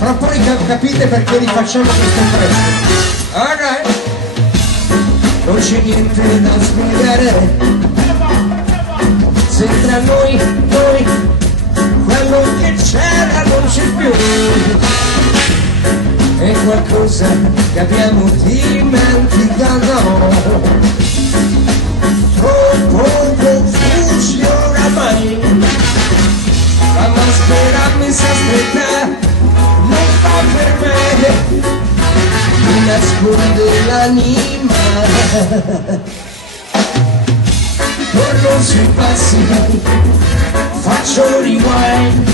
Fra poi capite perché rifacciamo questo fresco. Alright. Non c'è niente da spiegare. Se tra noi, quello che c'era non c'è più. È qualcosa che abbiamo dimenticato. Troppo confusi oramai. La maschera mi sa stretta, non fa per me, mi nasconde l'anima. Torno sui passi, faccio rewind,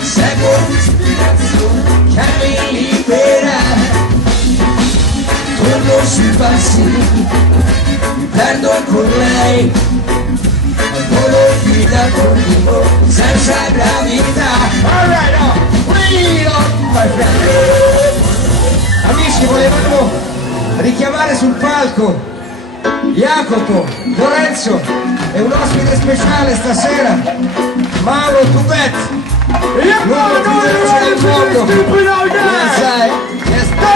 seguo l'ispirazione che mi libera. Torno sui passi, mi perdo con lei, volo fino a Torino senza gravità. Alright, amici, volevamo richiamare sul palco Jacopo, Lorenzo e un ospite speciale stasera, Mauro Tubet, l'uomo più veloce del mondo.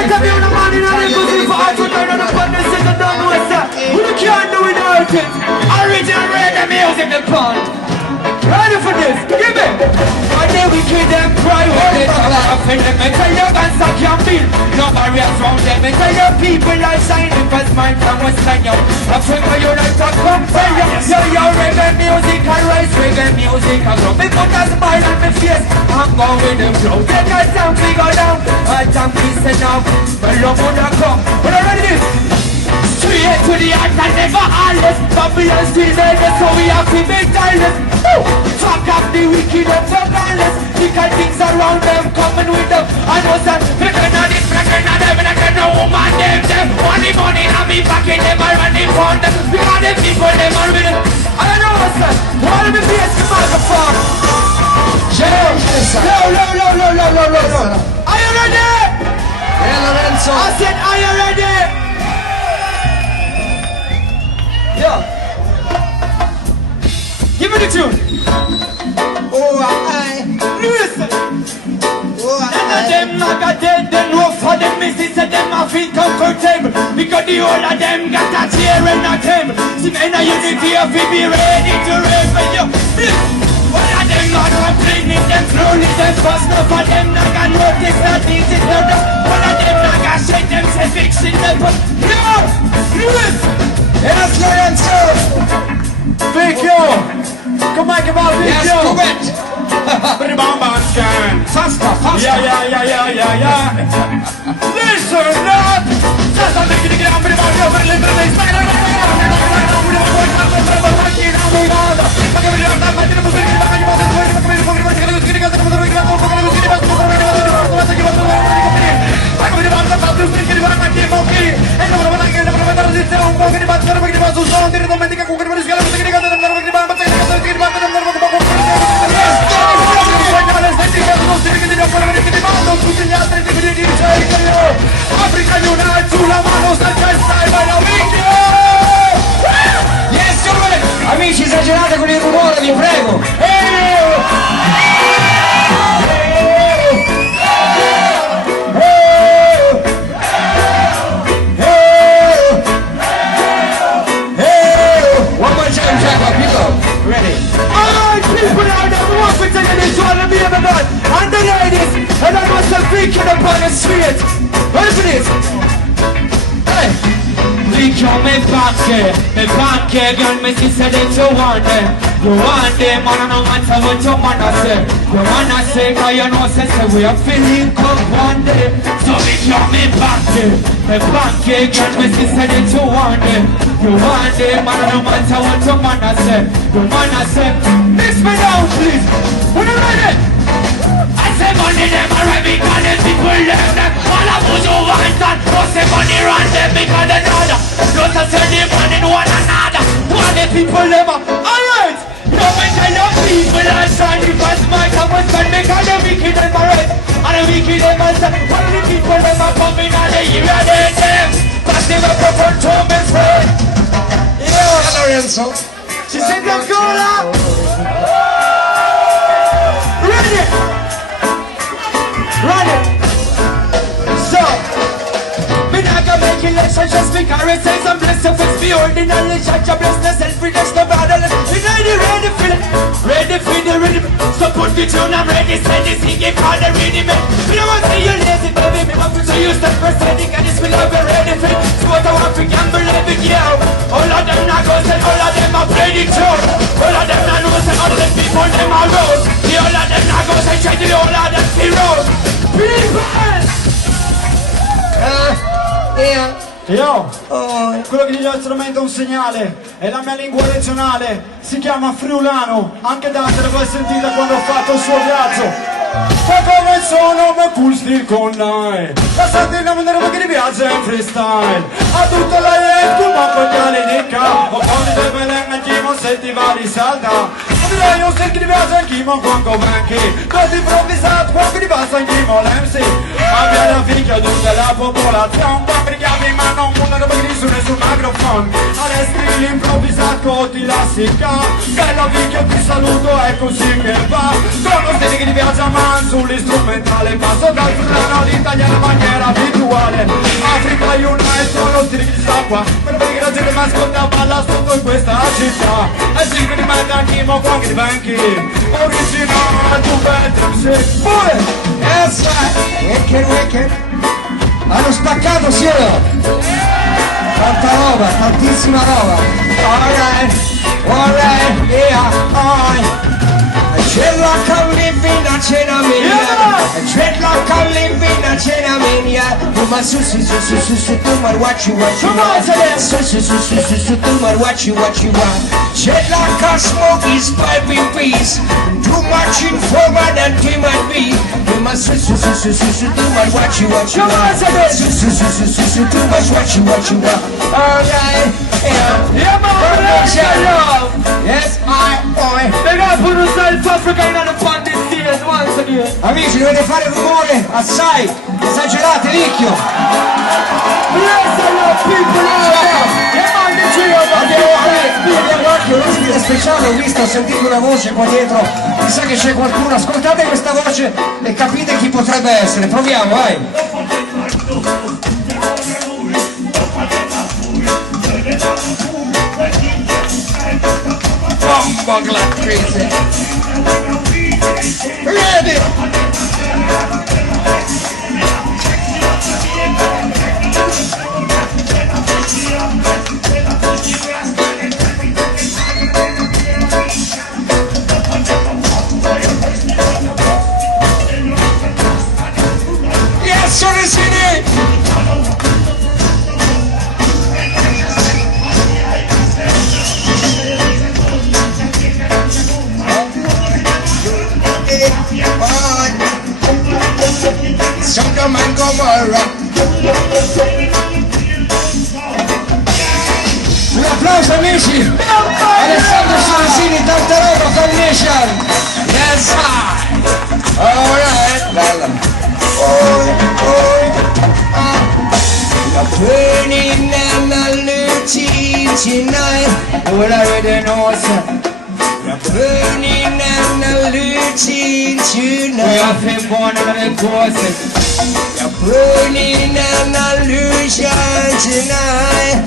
Dammi una manina nel così faccio, dai una panna e se non danno questa. We can't do without it. Original reggae music the pun. Ready for this? Give me. I know we kill them private. I feel them and tell your guns I can't feel. No barriers from them and tell your people I shine if it's mine from West London. I feel for you like to come tell you. Yo, reggae music, I rise reggae music. I grow me put a smile on my face. I'm going with the flow. Take our time, we go down. I time peace enough. But love would have come. But I ready this. Straight to the heart and never heartless. Babylon still there, so we have to be tireless. Fuck up the wicked and the lawless. Because things around them coming with them. I know that breaking on this, breaking on them. And I can no woman them. Money on me pocket, them are running for them. Because them people, them are with it. I don't know what's that. All of me face the microphone. Low. Are you ready? Yeah, Lorenzo. I said, are you ready? Yeah. Give me the tune. Oh, I. Listen. None of them not got dead, then no for them misses them I feel comfortable. Because the whole of them got a chair and a table. See men of unity if we be ready to raise for you. All of them not complaining, them slowly, them fast enough for them not got notice, not easy to do. All of them not got shit, them say fixing them. No! Listen! Yes, Lorenzo! Big yo! Come on, come on, big Yes, yo! Tubet! Put the bomb on scan! Faster! Yeah. Listen up! Just I'm making it get up in the body over the little things. Yes, Tubet! Amici, esagerate con il rumore, vi prego! One more time, Jacob, you go. Ready? Alright, people out there, we want to take this one and be a man. And the ladies, and I must have thinking upon the street. Ready for this? Hey! We come back, girl, me see say that you want them. You want them, and no matter what you wanna say. You wanna say, cause you know, say we are feeling come one day. So we come back, girl, me see say that you want them. You want them, and no matter what you wanna say. You wanna say, mix me down, please. When you ready? I say money them alright because them people left them. All of who's over and done, but say money run them because they know that. Don't say them money one another. What the people them are alright. No me tell your people I shine because my come was spend because the wicked them alright. And the wicked them are say, all the people them are coming and they hear them. Cause they were preferred to me friend. Yeah, Lorenzo. she said them cola. 1 Mary says I'm blessed to fix the ordinary. Judge a bless the selfishness, the battle. Ready for it, ready for the rhythm. So put the tune, I'm ready, send this thing, you call the rhythm. Me don't want to see you lazy, baby, me want to see you start presenting. And this will have be ready for it. So what I want to gamble every year. All of them not go say, all of them are play the tune. All of them not know say, all of them people, them are rose. The all of them not go say, check the all of them heroes. People! Yeah. Io, quello che gli dà il strumento è un segnale, è la mia lingua regionale, si chiama friulano, anche Dante l'aveva sentita quando ho fatto il suo viaggio. Fa come sono, ma cool stil con lei, la sardina me ne roba che ti piace in freestyle, a tutta la gente, tu ma con gli ali di capo, quando ti belen anch'io se ti va di salta, e direi io se ti piace anch'io quando venchi, così improvvisato quando ti passa anch'io l'MC, abbia la figlia tutta la popolazione, fabbricati ma non una roba che su nessun microfono, adesso l'improvvisato ti classica, bella figlia ti saluto è così che va, sono stili che ti piace a sull'istrumentale, passo dal friulano all'italiano in maniera abituale, Africa Unite sono stili che sta qua, per vedere che la gente mi ascolta balla sotto in questa città, e si mi mette anch'io qua che ti venchi, originale tu bedroom sick, pure! Yes, wicked. Hanno spaccato, sì o no? Tanta roba, tantissima roba. Alright, yeah, alright. Dreadlock I'm living a Chenamania. Dreadlock I'm living a Chenamania. Do my susu, do my what you want. Susu, do my what you want. Dreadlock I smoke is pipe in peace. Too much informer than Tim and me. Do my susu, do my what you want. Susu, do my what you want. Alright, Yeah, man, yes, I. they got put South Africa in the party stage once again. Amici, dovete fare rumore assai, esagerate, ricchio. Bless all people out there. Yeah, man, the trio Abbiamo anche un ospite speciale, ho visto, ho sentito una voce qua dietro, mi sa che c'è qualcuno, ascoltate questa voce e capite chi potrebbe essere, proviamo, vai. Bumble crazy. Ready. Yes, sono Sodom and Gomorrah. Un applauso amici. Alessandro Sorosini, tanta roba, Foundation. Yes, alright, bella. You're burning and looting tonight. Well, I already know, sir. You're burning and looting tonight. We have been born in the courses. You're burning an illusion tonight.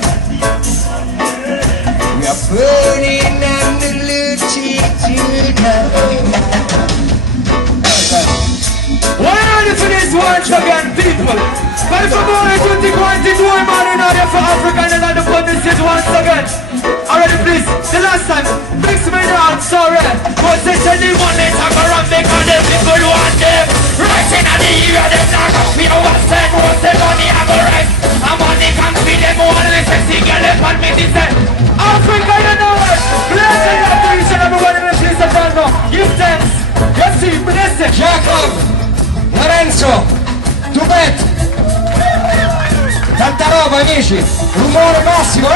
You're burning an illusion tonight. We're ready for this once again, people. But if I'm only tutti quanti due mani in aria for Africa and another put this shit once again. Already please, the last time, mix me down, sorry. Cause they said they want it, I'm around because the people want them. Right in the area, them not gonna feel what's the money I go right. And money can feed them all, listen, see, girl, if I make this set. Africa, you know it. Blessing up to each and everyone in the place of God, give thanks. Yes, see, blessing. Jacob, Lorenzo, Tubet. Tanta roba amici, rumore massimo.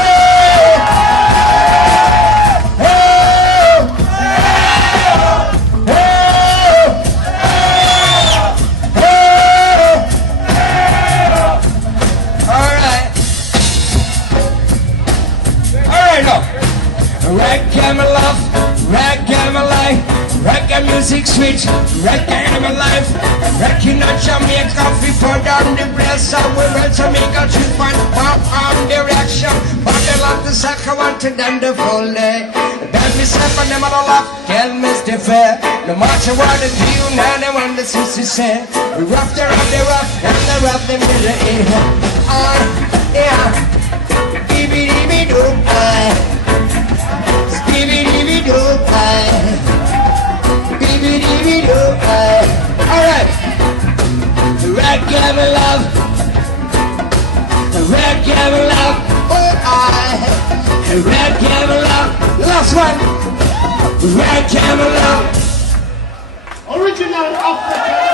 Reggae my love, reggae my life, reggae music switch, red game of life. Wrecking on Jamaica, before down the place. So we went to make a trip and pop on direction. Babylon to Saka, want to done the full day. Tell me seven, them all up, tell me the fair. No matter what they do, now they want the sister say. We rough the rough, they rough, and they rough them in the air. Yeah. Skibidi-doo, skibidi-doo, skibidi-doo. Alright. Red camel love. Red camel love. Red camel love. Last one. Red camel love. Original African.